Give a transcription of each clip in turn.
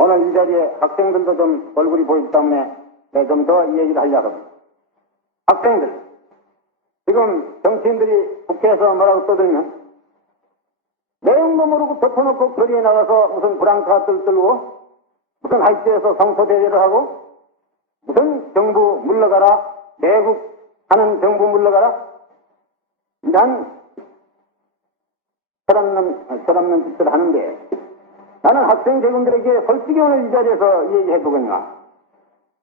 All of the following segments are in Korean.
오늘 이 자리에 학생들도 좀 얼굴이 보이기 때문에 좀 더 이 얘기를 하려고 합니다. 학생들, 지금 정치인들이 국회에서 뭐라고 떠들면 내용도 모르고 덮어놓고 거리에 나가서 무슨 브랑카 들고 무슨 하이트에서 성토대회를 하고 무슨 정부 물러가라, 대국하는 정부 물러가라, 이런 철없는 짓을 하는데, 나는 학생 대군들에게 솔직히 오늘 이 자리에서 얘기해보거니와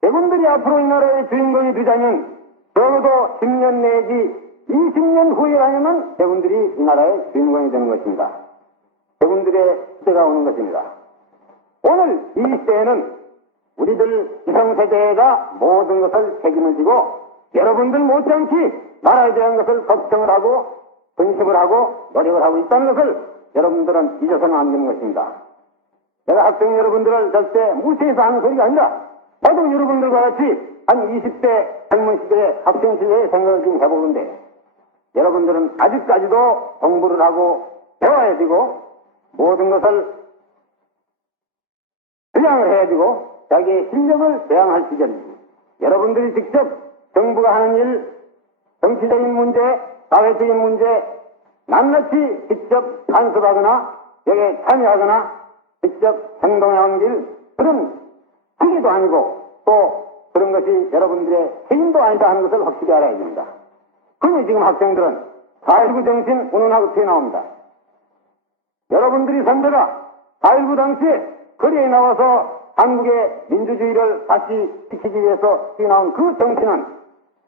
대군들이 앞으로 이 나라의 주인공이 되자면 적어도 10년 내지 20년 후에라면 대군들이 이 나라의 주인공이 되는 것입니다. 대군들의 시대가 오는 것입니다. 오늘 이 시대에는 우리들 기성세대가 모든 것을 책임을 지고 여러분들 못지않게 나라에 대한 것을 걱정을 하고 근심을 하고 노력을 하고 있다는 것을 여러분들은 잊어서는 안 되는 것입니다. 내가 학생 여러분들을 절대 무시해서 하는 소리가 아니라 나도 여러분들과 같이 한 20대 젊은 시대의 학생 시대의 생각을 지금 해보는데 여러분들은 아직까지도 공부를 하고 배워야 되고 모든 것을 배양을 해야 되고 자기의 실력을 배양할 시절입니다. 여러분들이 직접 정부가 하는 일, 정치적인 문제, 사회적인 문제 낱낱이 직접 간섭하거나 여기에 참여하거나 직접 행동하는 길, 그런 시기도 아니고 또 그런 것이 여러분들의 책임도 아니다 하는 것을 확실히 알아야 됩니다. 그러니 지금 학생들은 4.19 정신 운운하고 튀어나옵니다. 여러분들이 선배가 4.19 당시에 거리에 나와서 한국의 민주주의를 다시 지키기 위해서 튀어나온 그 정신은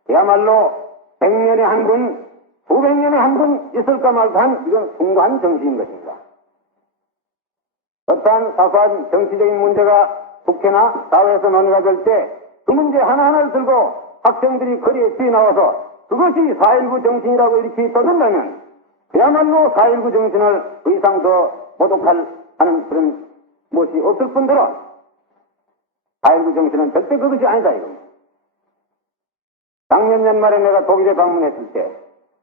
그야말로 100년에 한 분, 900년에 한 분 있을까 말까 한 이건 숭고한 정신인 것입니다. 어떠한 사소한 정치적인 문제가 국회나 사회에서 논의가 될 때 그 문제 하나하나를 들고 학생들이 거리에 튀어나와서 그것이 4.19 정신이라고 이렇게 떠든다면 그야말로 4.19 정신을 그 이상 더 모독할 하는 그런 것이 없을 뿐더러 4.19 정신은 절대 그것이 아니다 이겁니다. 작년 연말에 내가 독일에 방문했을 때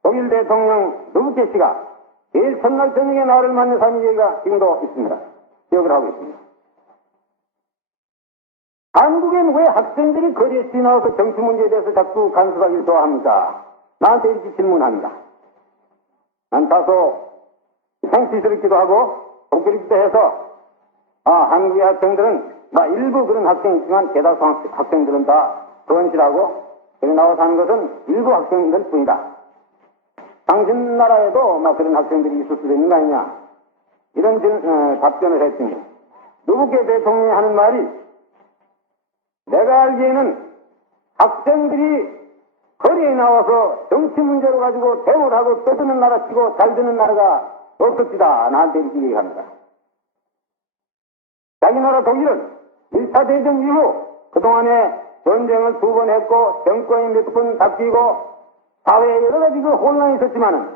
독일 대통령 루브케 씨가 제일 첫날 저녁에 나를 만나서 한 얘기가 지금도 있습니다. 기억을 하고 있습니다. 한국엔 왜 학생들이 거리에 뛰어나와서 정치 문제에 대해서 자꾸 간섭하기를 좋아합니까? 나한테 이렇게 질문합니다. 난 다소 생치스럽기도 하고 독일기도 해서 한국의 학생들은 일부 그런 학생이 있지만 대다수 학생들은 다 건실하고 여기 나와서 하는 것은 일부 학생들 뿐이다. 당신 나라에도 그런 학생들이 있을 수도 있는 거 아니냐? 이런 답변을 했더니 루브케 대통령이 하는 말이 내가 알기에는 학생들이 거리에 나와서 정치 문제로 가지고 대우를 하고 떠드는 나라 치고 잘 되는 나라가 없었지다. 나한테 이렇게 얘기합니다. 자기 나라 독일은 1차 대전 이후 그동안에 전쟁을 2번 했고 정권이 몇 번 바뀌고 사회에 여러 가지 혼란이 있었지만은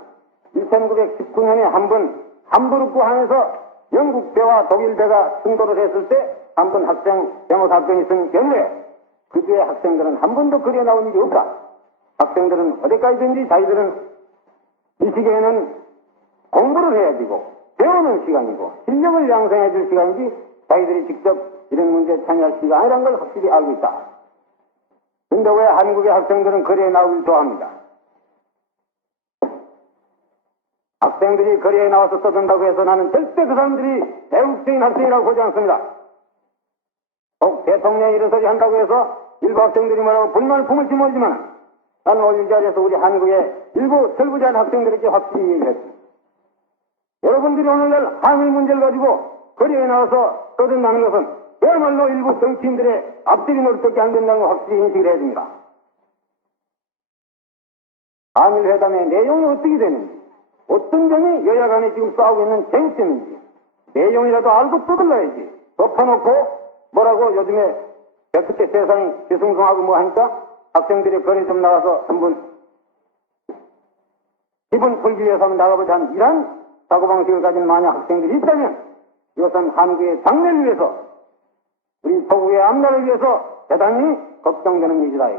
1919년에 한 번 함부르크 항에서 영국대와 독일대가 충돌을 했을 때 한 번 데모 사건이 있은 경우에 그 뒤에 학생들은 한 번도 거리에 나온 일이 없다. 학생들은 어디까지든지 자기들은 이 시기에는 공부를 해야 되고 배우는 시간이고 실력을 양성해 줄 시간이지 자기들이 직접 이런 문제에 참여할 시기가 아니라는 걸 확실히 알고 있다. 근데 왜 한국의 학생들은 거리에 나오길 좋아합니다? 학생들이 거리에 나와서 떠든다고 해서 나는 절대 그 사람들이 애국적인 학생이라고 보지 않습니다. 꼭 대통령이 이런 소리 한다고 해서 일부 학생들이 뭐라고 불만을 품을지 모르지만 나는 오늘 이 자리에서 우리 한국의 일부 철부지한 학생들에게 확실히 얘기했습니다. 여러분들이 오늘날 한일 문제를 가지고 거리에 나와서 떠든다는 것은 그야말로 일부 정치인들의 앞뒤리 노릇밖에 안 된다는 걸 확실히 인식을 해야 됩니다. 한일 회담의 내용이 어떻게 되는지 어떤 점이 여야 간에 지금 싸우고 있는 쟁점인지 내용이라도 알고 떠들러야지. 덮어놓고 뭐라고 요즘에 그때 세상이 뒤숭숭하고 뭐 하니까 학생들이 거리 좀 나가서 한번 기분 풀기 위해서 한번 나가보자 하는 이런 사고방식을 가진 만약 학생들이 있다면 이것은 한국의 장래를 위해서 우리 조국의 앞날을 위해서 대단히 걱정되는 일이다.